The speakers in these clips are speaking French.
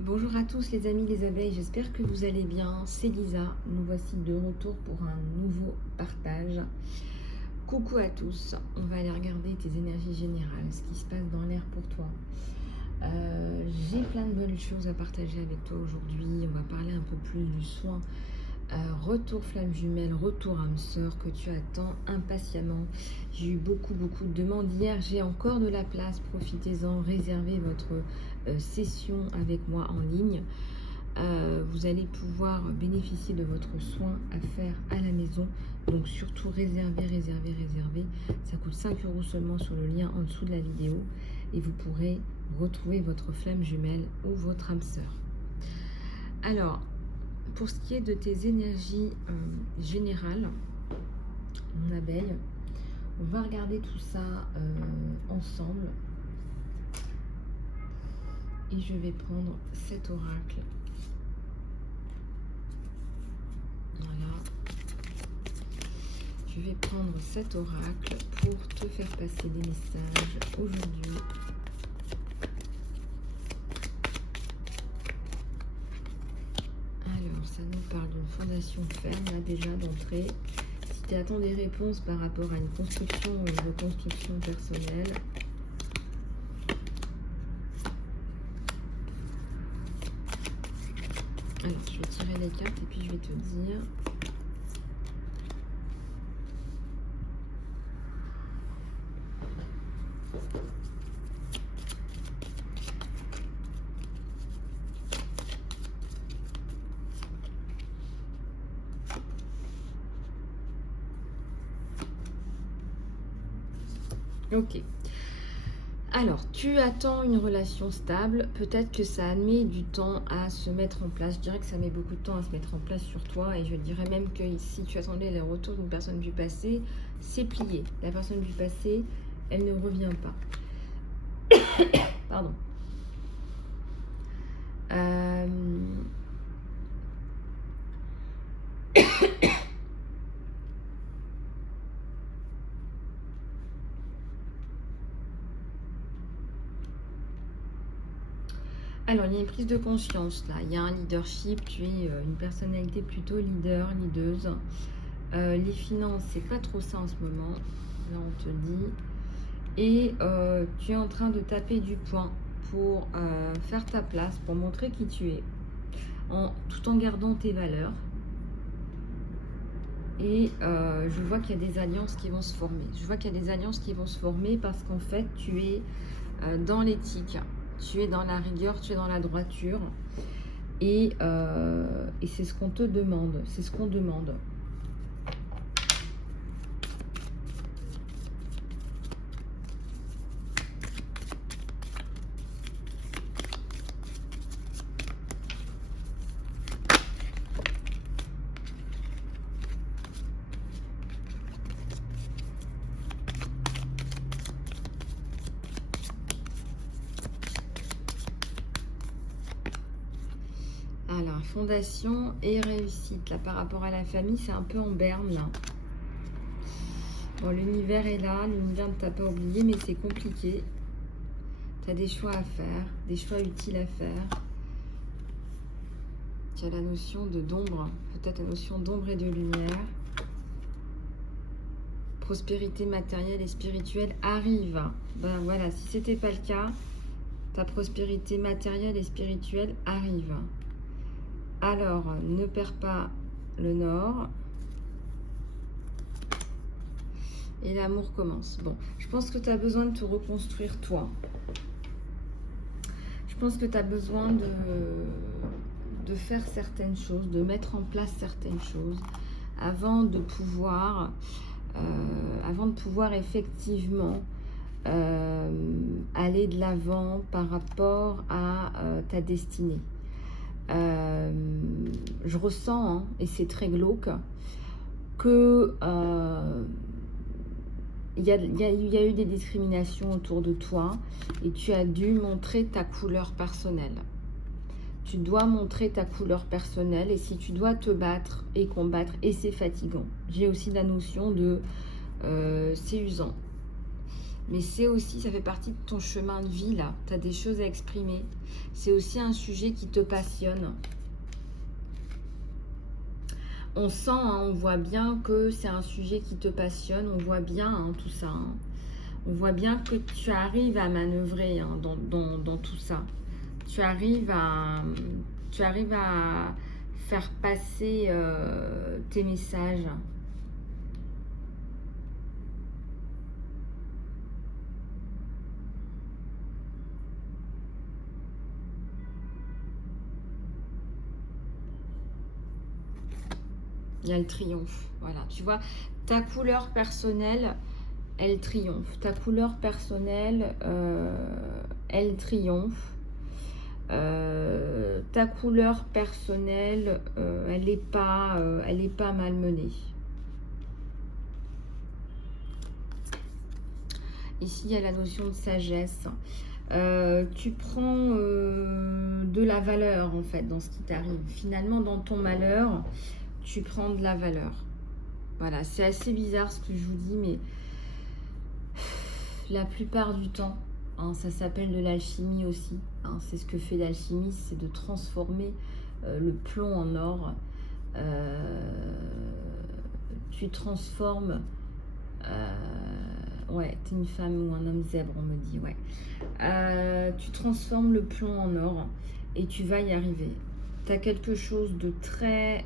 Bonjour à tous les amis les abeilles, j'espère que vous allez bien. C'est Lisa, nous voici de retour pour un nouveau partage. Coucou à tous, on va aller regarder tes énergies générales, ce qui se passe dans l'air pour toi. J'ai plein de bonnes choses à partager avec toi aujourd'hui. On va parler un peu plus du soin. Retour flamme jumelle, retour âme sœur que tu attends impatiemment. J'ai eu beaucoup de demandes hier, j'ai encore de la place, profitez-en, réservez votre session avec moi en ligne. Vous allez pouvoir bénéficier de votre soin à faire à la maison, donc surtout réservez. Ça coûte 5 € seulement sur le lien en dessous de la vidéo et vous pourrez retrouver votre flamme jumelle ou votre âme sœur. Alors, pour ce qui est de tes énergies générales, mon abeille, on va regarder tout ça ensemble. Et je vais prendre cet oracle. Voilà. Je vais prendre cet oracle pour te faire passer des messages aujourd'hui. Alors, ça nous parle d'une fondation ferme, là, déjà d'entrée. Si tu attends des réponses par rapport à une construction ou une reconstruction personnelle, alors je vais tirer les cartes et puis je vais te dire. Ok. Alors, tu attends une relation stable. Peut-être que ça met du temps à se mettre en place. Je dirais que ça met beaucoup de temps à se mettre en place sur toi. Et je dirais même que si tu attendais le retour d'une personne du passé, c'est plié. La personne du passé, elle ne revient pas. Pardon. Alors, il y a une prise de conscience là. Il y a un leadership. Tu es une personnalité plutôt leader, leaduse. Les finances, c'est pas trop ça en ce moment. Là, on te dit. Et tu es en train de taper du poing pour faire ta place, pour montrer qui tu es, tout en gardant tes valeurs. Et je vois qu'il y a des alliances qui vont se former. Je vois qu'il y a des alliances qui vont se former parce qu'en fait, tu es dans l'éthique, tu es dans la rigueur, tu es dans la droiture. Et c'est ce qu'on te demande, c'est ce qu'on demande. Alors, fondation et réussite. Là, par rapport à la famille, c'est un peu en berne, là. Bon, l'univers est là, l'univers ne t'a pas oublié, mais c'est compliqué. Tu as des choix à faire, des choix utiles à faire. Tu as la notion d'ombre, peut-être la notion d'ombre et de lumière. Prospérité matérielle et spirituelle arrive. Ben voilà, si ce n'était pas le cas, ta prospérité matérielle et spirituelle arrive. Alors, ne perds pas le nord. Et l'amour commence. Bon, je pense que tu as besoin de te reconstruire toi. Je pense que tu as besoin de faire certaines choses, de mettre en place certaines choses avant de pouvoir effectivement aller de l'avant par rapport à ta destinée. Je ressens, hein, et c'est très glauque, que il y a eu des discriminations autour de toi et tu as dû montrer ta couleur personnelle. Tu dois montrer ta couleur personnelle et si tu dois te battre et combattre, et c'est fatigant. J'ai aussi la notion de c'est usant. Mais c'est aussi, ça fait partie de ton chemin de vie, là. Tu as des choses à exprimer. C'est aussi un sujet qui te passionne. On sent, hein, on voit bien que c'est un sujet qui te passionne. On voit bien hein, tout ça. Hein. On voit bien que tu arrives à manœuvrer hein, dans tout ça. Tu arrives à faire passer tes messages. Il y a le triomphe. Voilà, tu vois, ta couleur personnelle, elle triomphe. Ta couleur personnelle, elle triomphe. Ta couleur personnelle, elle n'est pas malmenée. Ici, il y a la notion de sagesse. Tu prends de la valeur, en fait, dans ce qui t'arrive. Finalement, dans ton malheur, tu prends de la valeur. Voilà, c'est assez bizarre ce que je vous dis, mais la plupart du temps, hein, ça s'appelle de l'alchimie aussi. Hein, c'est ce que fait l'alchimie, c'est de transformer le plomb en or. Tu transformes... ouais, t'es une femme ou un homme zèbre, on me dit, ouais. Tu transformes le plomb en or et tu vas y arriver. Tu as quelque chose de très...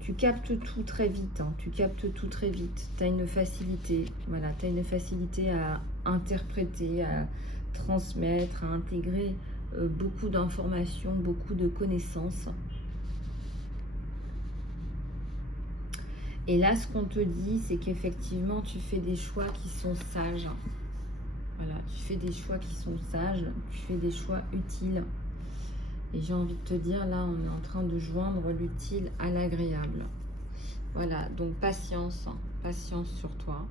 tu captes tout très vite, hein. Tu captes tout très vite. Tu as une facilité, voilà, tu as une facilité à interpréter, à transmettre, à intégrer beaucoup d'informations, beaucoup de connaissances. Et là, ce qu'on te dit, c'est qu'effectivement, tu fais des choix qui sont sages. Voilà, tu fais des choix qui sont sages, tu fais des choix utiles. Et j'ai envie de te dire, là, on est en train de joindre l'utile à l'agréable. Voilà, donc patience, hein, patience sur toi.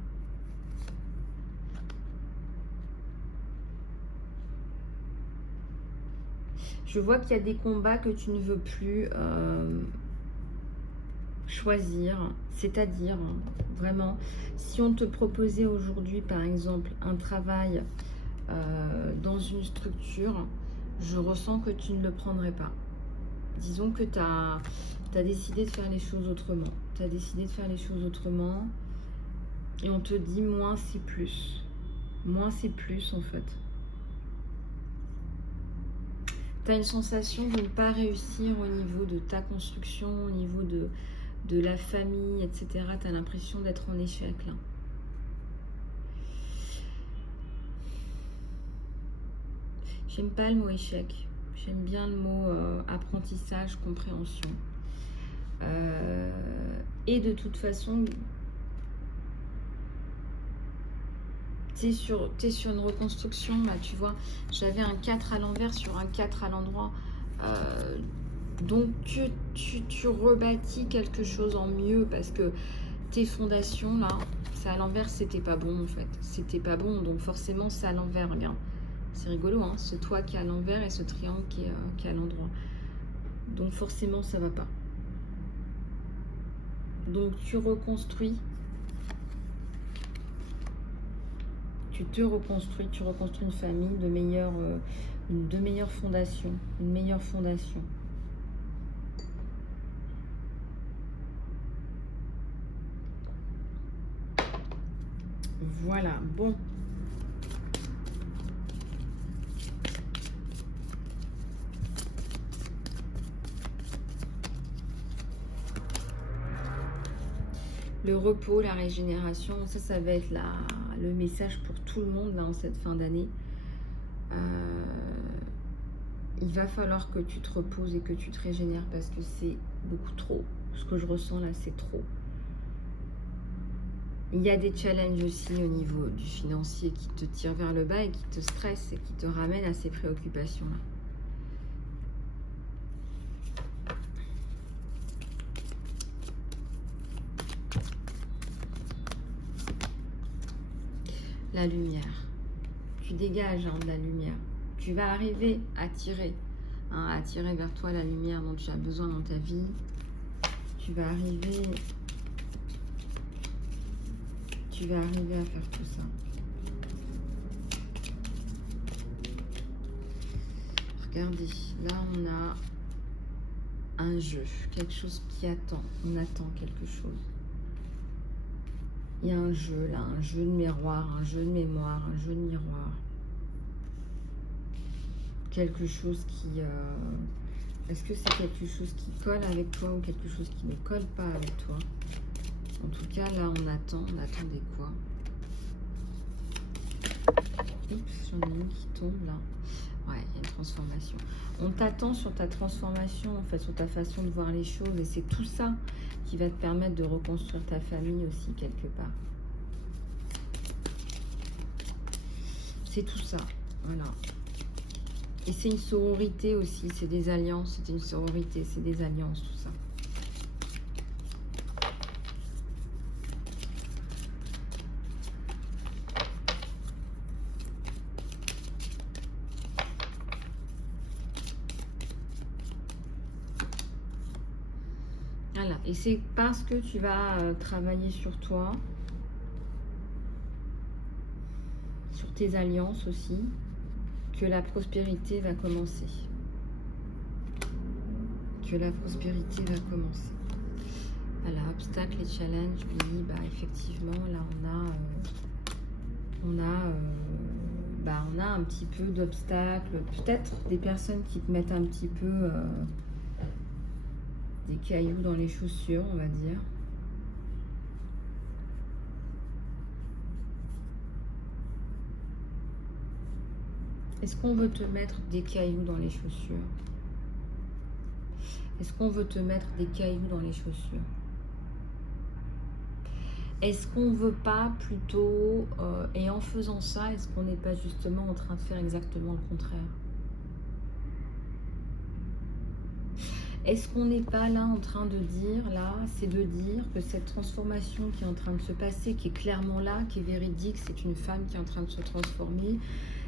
Je vois qu'il y a des combats que tu ne veux plus choisir, c'est-à-dire, hein, vraiment, si on te proposait aujourd'hui, par exemple, un travail dans une structure, je ressens que tu ne le prendrais pas. Disons que tu as décidé de faire les choses autrement. Tu as décidé de faire les choses autrement. Et on te dit moins c'est plus. Moins c'est plus en fait. Tu as une sensation de ne pas réussir au niveau de ta construction, au niveau de la famille, etc. Tu as l'impression d'être en échec là. J'aime pas le mot échec. J'aime bien le mot apprentissage, compréhension. Et de toute façon, tu es sur une reconstruction, là, tu vois. J'avais un 4 à l'envers sur un 4 à l'endroit. Donc, tu rebâtis quelque chose en mieux parce que tes fondations, là, c'est à l'envers, c'était pas bon, en fait. C'était pas bon, donc forcément, c'est à l'envers, regarde. C'est rigolo, hein, ce toit qui est à l'envers et ce triangle qui est à l'endroit. Donc forcément, ça va pas. Donc tu reconstruis. Tu te reconstruis, tu reconstruis une famille de meilleures fondations. Une meilleure fondation. Voilà, bon. Le repos, la régénération, ça va être le message pour tout le monde là, en cette fin d'année. Il va falloir que tu te reposes et que tu te régénères parce que c'est beaucoup trop. Ce que je ressens là, c'est trop. Il y a des challenges aussi au niveau du financier qui te tirent vers le bas et qui te stressent et qui te ramènent à ces préoccupations-là. La lumière. Tu dégages de la lumière. Tu vas arriver à tirer vers toi la lumière dont tu as besoin dans ta vie. Tu vas arriver tu vas arriver à faire tout ça. Regardez, là on a un jeu, quelque chose qui attend. On attend quelque chose. Il y a un jeu là, un jeu de miroir, un jeu de mémoire, un jeu de miroir. Quelque chose qui... Est-ce que c'est quelque chose qui colle avec toi ou quelque chose qui ne colle pas avec toi? En tout cas, là, on attendait quoi? Oups, j'en ai une qui tombe là. Ouais, il y a une transformation. On t'attend sur ta transformation, en fait, sur ta façon de voir les choses. Et c'est tout ça qui va te permettre de reconstruire ta famille aussi, quelque part. C'est tout ça, voilà. Et c'est une sororité aussi, c'est des alliances, c'est une sororité, c'est des alliances, tout ça. Voilà, et c'est parce que tu vas travailler sur toi, sur tes alliances aussi, que la prospérité va commencer. Que la prospérité va commencer. Voilà, obstacles et challenges, oui, bah effectivement, là on a un petit peu d'obstacles, peut-être des personnes qui te mettent un petit peu des cailloux dans les chaussures, on va dire. Est-ce qu'on veut te mettre des cailloux dans les chaussures? Est-ce qu'on veut te mettre des cailloux dans les chaussures? Est-ce qu'on veut pas plutôt, et en faisant ça, est-ce qu'on n'est pas justement en train de faire exactement le contraire? Est-ce qu'on n'est pas là en train de dire, là, c'est de dire que cette transformation qui est en train de se passer, qui est clairement là, qui est véridique, c'est une femme qui est en train de se transformer,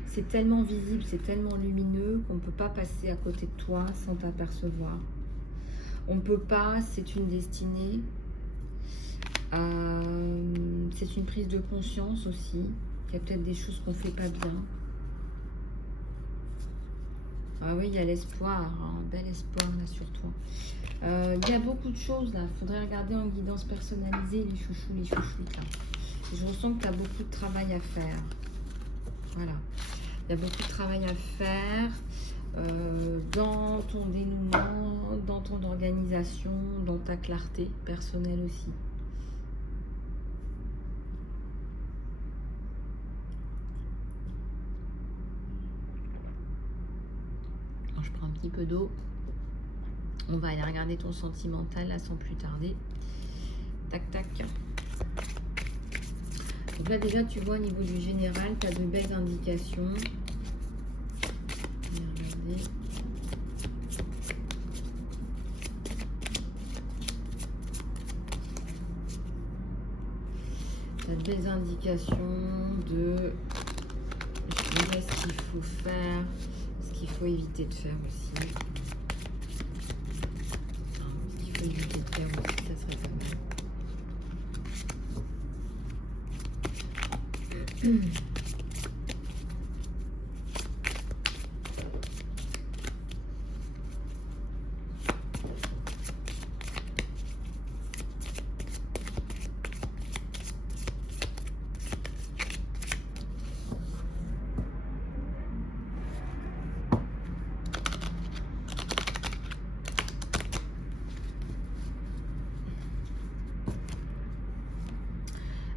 c'est tellement visible, c'est tellement lumineux qu'on ne peut pas passer à côté de toi sans t'apercevoir. On ne peut pas, c'est une destinée, c'est une prise de conscience aussi, qu'il y a peut-être des choses qu'on ne fait pas bien. Ah oui, il y a l'espoir, un bel espoir là sur toi. Il y a beaucoup de choses là. Il faudrait regarder en guidance personnalisée les chouchous, les chouchoutes là. Et je ressens que tu as beaucoup de travail à faire. Voilà. Il y a beaucoup de travail à faire dans ton dénouement, dans ton organisation, dans ta clarté personnelle aussi. Je prends un petit peu d'eau. On va aller regarder ton sentimental là sans plus tarder. Tac, tac. Donc là déjà tu vois au niveau du général, tu as de belles indications. Regardez. Tu as de belles indications de, je dirais, ce qu'il faut faire, ce qu'il faut éviter de faire aussi. Ce qu'il faut éviter de faire aussi, ça serait pas mal.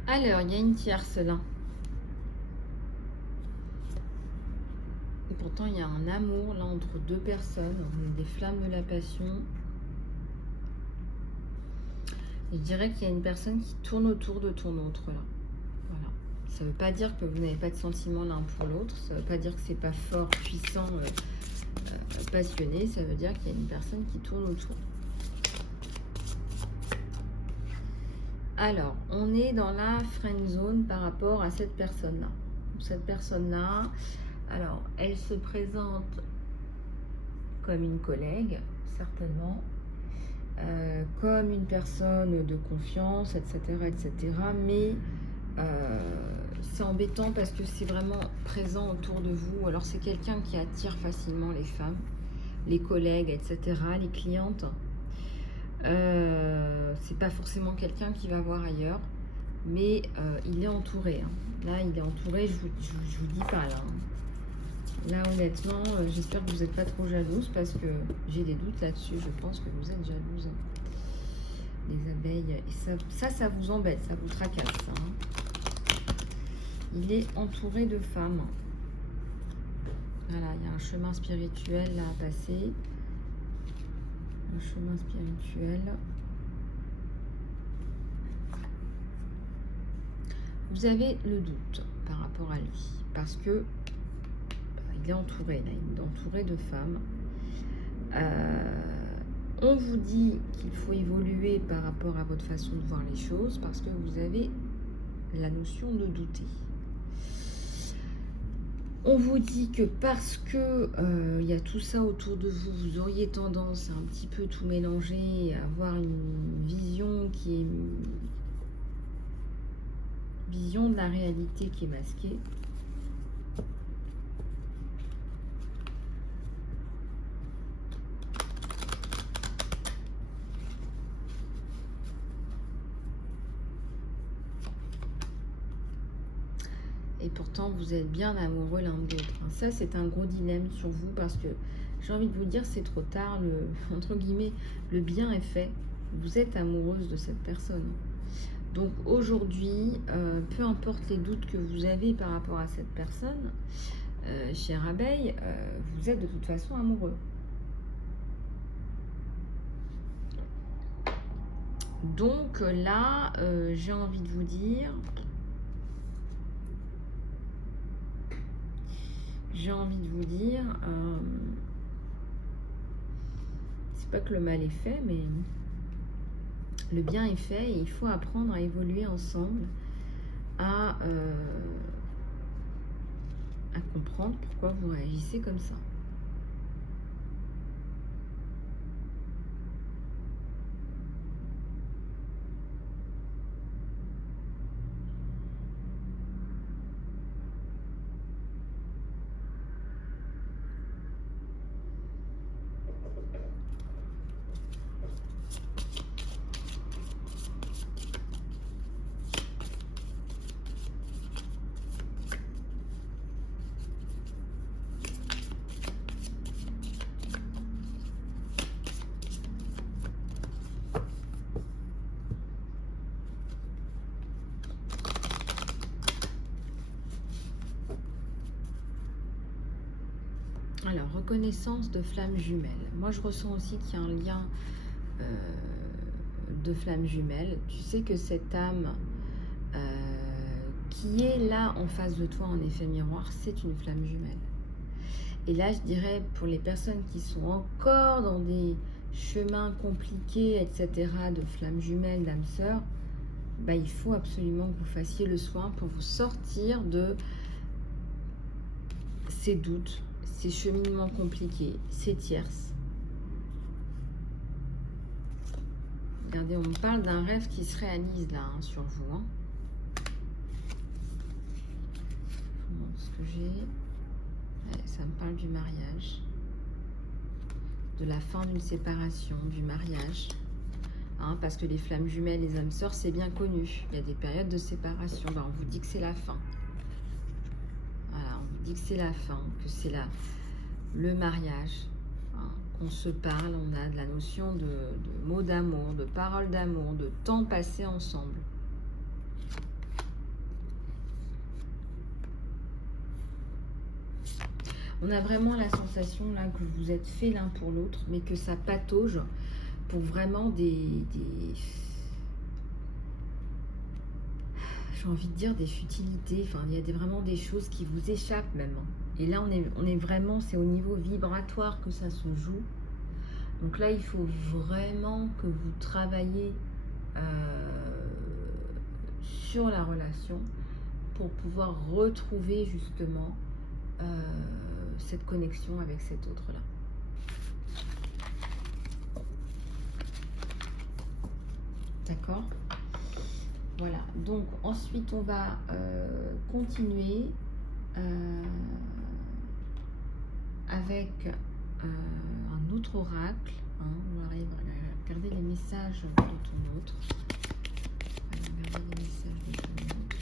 Alors, il y a une tierce là. Et pourtant, il y a un amour là entre deux personnes, des flammes de la passion. Et je dirais qu'il y a une personne qui tourne autour de ton autre là. Voilà. Ça ne veut pas dire que vous n'avez pas de sentiments l'un pour l'autre. Ça ne veut pas dire que c'est pas fort, puissant, passionné. Ça veut dire qu'il y a une personne qui tourne autour. Alors, on est dans la friend zone par rapport à cette personne-là. Cette personne-là, alors, elle se présente comme une collègue, certainement, comme une personne de confiance, etc., etc. Mais c'est embêtant parce que c'est vraiment présent autour de vous. Alors c'est quelqu'un qui attire facilement les femmes, les collègues, etc., les clientes. C'est pas forcément quelqu'un qui va voir ailleurs, mais il est entouré. Hein. Là, il est entouré, je vous dis pas là. Hein. Là, honnêtement, j'espère que vous n'êtes pas trop jalouse parce que j'ai des doutes là-dessus. Je pense que vous êtes jalouse. Hein. Les abeilles, et ça vous embête, ça vous tracasse. Hein. Il est entouré de femmes. Voilà, il y a un chemin spirituel là à passer. Un chemin spirituel. Vous avez le doute par rapport à lui, parce que il est entouré, là, il est entouré de femmes. On vous dit qu'il faut évoluer par rapport à votre façon de voir les choses, parce que vous avez la notion de douter. On vous dit que parce que il y a tout ça autour de vous, vous auriez tendance à un petit peu tout mélanger, à avoir une vision qui est vision de la réalité qui est masquée. Et pourtant, vous êtes bien amoureux l'un de l'autre. Ça, c'est un gros dilemme sur vous parce que j'ai envie de vous dire, c'est trop tard. Entre guillemets, le bien est fait. Vous êtes amoureuse de cette personne. Donc aujourd'hui, peu importe les doutes que vous avez par rapport à cette personne, chère abeille, vous êtes de toute façon amoureux. Donc là, j'ai envie de vous dire... c'est pas que le mal est fait, mais le bien est fait et il faut apprendre à évoluer ensemble, à comprendre pourquoi vous réagissez comme ça. Alors, reconnaissance de flammes jumelles. Moi, je ressens aussi qu'il y a un lien de flammes jumelles. Tu sais que cette âme qui est là en face de toi en effet miroir, c'est une flamme jumelle. Et là, je dirais, pour les personnes qui sont encore dans des chemins compliqués, etc., de flammes jumelles, d'âmes sœurs, bah, il faut absolument que vous fassiez le soin pour vous sortir de ces doutes, ces cheminements compliqués, ces tierces. Regardez, on me parle d'un rêve qui se réalise là, hein, sur vous. Hein. Je vous montre ce que j'ai. Ouais, ça me parle du mariage. De la fin d'une séparation, du mariage. Hein, parce que les flammes jumelles, les âmes sœurs, c'est bien connu. Il y a des périodes de séparation. Ben, on vous dit que c'est la fin. Voilà, on vous dit que c'est la fin, que c'est le mariage. Hein, qu'on se parle, on a de la notion de mots d'amour, de paroles d'amour, de temps passé ensemble. On a vraiment la sensation là que vous êtes faits l'un pour l'autre, mais que ça patauge pour vraiment j'ai envie de dire des futilités. Enfin, il y a vraiment des choses qui vous échappent même. Et là, on est vraiment, c'est au niveau vibratoire que ça se joue. Donc là, il faut vraiment que vous travaillez sur la relation pour pouvoir retrouver justement cette connexion avec cet autre-là. D'accord ? Voilà, donc ensuite on va continuer avec un autre oracle. Hein. On va regarder les messages de ton autre. On va regarder les messages de ton autre.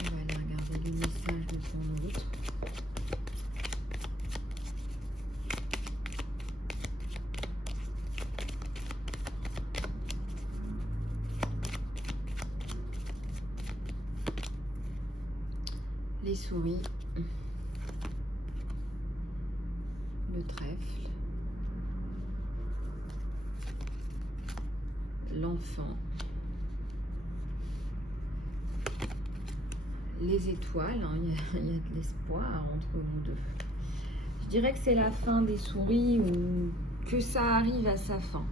On va aller regarder les messages de ton autre. Les souris, le trèfle, l'enfant, les étoiles, hein, il y a de l'espoir entre vous deux. Je dirais que c'est la fin des souris ou que ça arrive à sa fin,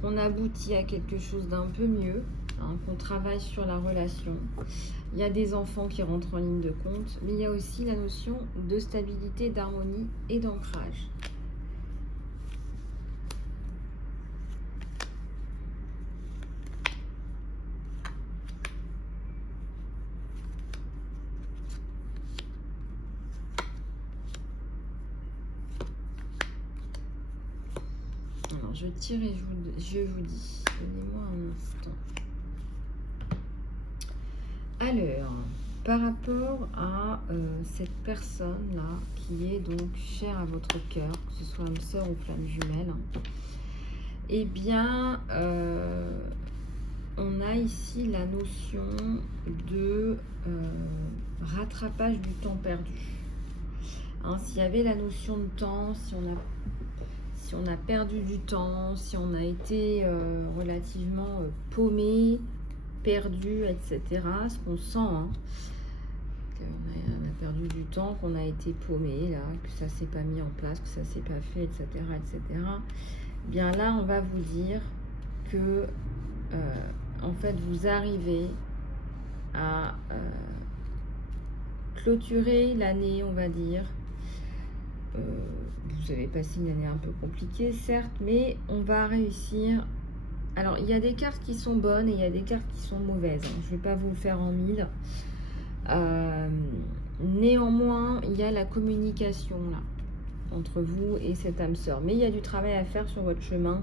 qu'on aboutit à quelque chose d'un peu mieux, hein, qu'on travaille sur la relation. Il y a des enfants qui rentrent en ligne de compte, mais il y a aussi la notion de stabilité, d'harmonie et d'ancrage. Alors, je tire et je vous dis. Donnez-moi un instant. Alors, par rapport à cette personne-là, qui est donc chère à votre cœur, que ce soit âme sœur ou flamme jumelle, eh bien, on a ici la notion de rattrapage du temps perdu. Hein, s'il y avait la notion de temps, si on a perdu du temps, si on a été relativement paumé, perdu, etc. Ce qu'on sent, hein, qu'on a perdu du temps, qu'on a été paumé, là, que ça s'est pas mis en place, que ça s'est pas fait, etc., etc. Bien là, on va vous dire que, en fait, vous arrivez à clôturer l'année, on va dire. Vous avez passé une année un peu compliquée, certes, mais on va réussir. Alors, il y a des cartes qui sont bonnes et il y a des cartes qui sont mauvaises. Je ne vais pas vous le faire en mille. Néanmoins, il y a la communication là entre vous et cette âme sœur. Mais il y a du travail à faire sur votre chemin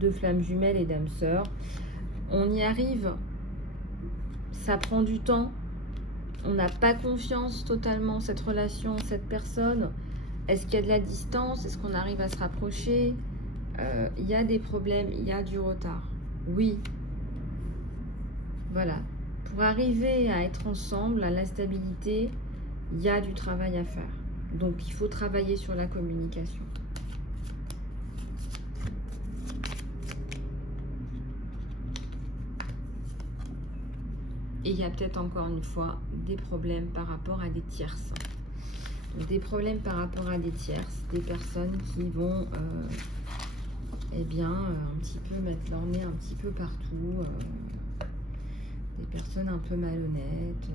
de flamme jumelle et d'âme sœur. On y arrive. Ça prend du temps. On n'a pas confiance totalement en cette relation, en cette personne. Est-ce qu'il y a de la distance? Est-ce qu'on arrive à se rapprocher? Il y a des problèmes, il y a du retard. Oui. Voilà. Pour arriver à être ensemble, à la stabilité, il y a du travail à faire. Donc, il faut travailler sur la communication. Et il y a peut-être encore une fois des problèmes par rapport à des tierces. Donc, des problèmes par rapport à des tierces, des personnes qui vont eh bien, un petit peu mettre leur nez un petit peu partout. Des personnes un peu malhonnêtes.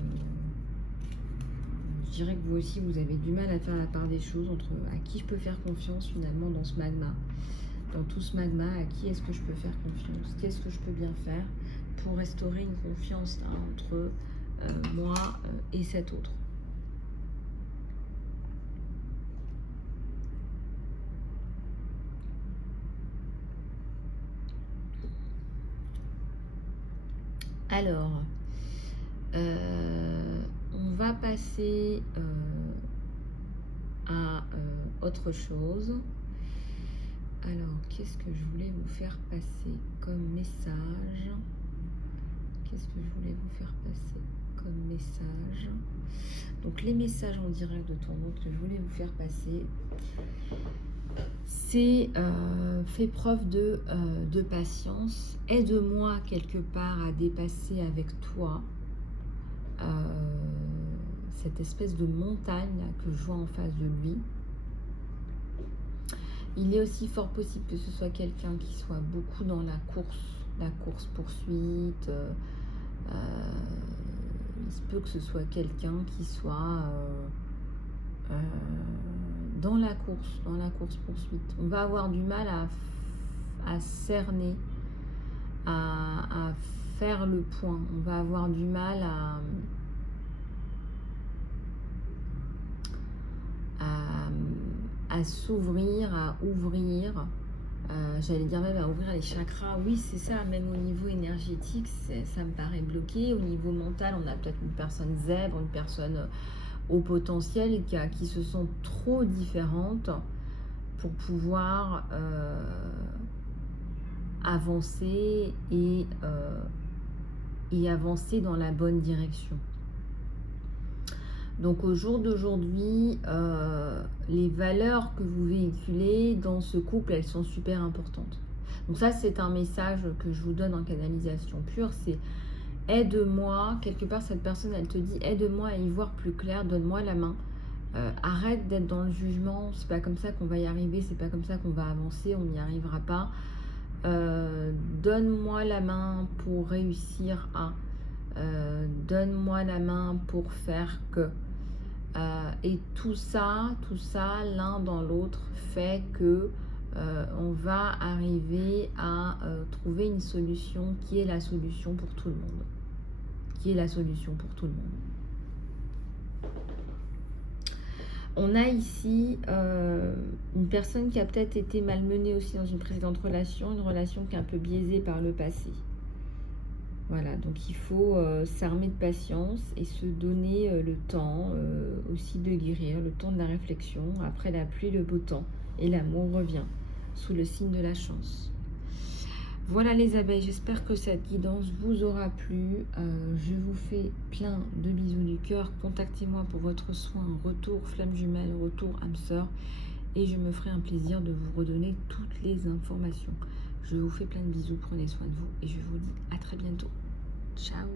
Je dirais que vous aussi, vous avez du mal à faire la part des choses entre à qui je peux faire confiance finalement dans ce magma. Dans tout ce magma, à qui est-ce que je peux faire confiance? Qu'est-ce que je peux bien faire pour restaurer une confiance là, entre moi et cet autre? Alors, on va passer à autre chose. Alors, qu'est-ce que je voulais vous faire passer comme message? Qu'est-ce que je voulais vous faire passer comme message? Donc, les messages en direct de ton autre que je voulais vous faire passer, c'est fais preuve de patience. Aide-moi quelque part à dépasser avec toi cette espèce de montagne là, que je vois en face de lui. Il est aussi fort possible que ce soit quelqu'un qui soit beaucoup dans la course la course-poursuite. Il se peut que ce soit quelqu'un qui soit dans la course-poursuite. On va avoir du mal à cerner, à faire le point. On va avoir du mal à s'ouvrir, à ouvrir. J'allais dire même à ouvrir les chakras. Oui, c'est ça. Même au niveau énergétique, ça me paraît bloqué. Au niveau mental, on a peut-être une personne zèbre, une personne au potentiel qui se sont trop différentes pour pouvoir avancer et avancer dans la bonne direction. Donc au jour d'aujourd'hui, les valeurs que vous véhiculez dans ce couple, elles sont super importantes. Donc ça, c'est un message que je vous donne en canalisation pure, c'est aide-moi. Quelque part, cette personne, elle te dit aide-moi à y voir plus clair, donne-moi la main. Arrête d'être dans le jugement, c'est pas comme ça qu'on va y arriver, c'est pas comme ça qu'on va avancer, on n'y arrivera pas. Donne-moi la main pour réussir à... donne-moi la main pour faire que... et tout ça, l'un dans l'autre, fait que on va arriver à trouver une solution qui est la solution pour tout le monde. On a ici une personne qui a peut-être été malmenée aussi dans une précédente relation, une relation qui est un peu biaisée par le passé. Voilà, donc il faut s'armer de patience et se donner le temps aussi de guérir, le temps de la réflexion. Après la pluie, le beau temps et l'amour revient sous le signe de la chance. Voilà les abeilles, j'espère que cette guidance vous aura plu. Je vous fais plein de bisous du cœur. Contactez-moi pour votre soin, retour flamme jumelle, retour âme sœur. Et je me ferai un plaisir de vous redonner toutes les informations. Je vous fais plein de bisous, prenez soin de vous et je vous dis à très bientôt. Ciao.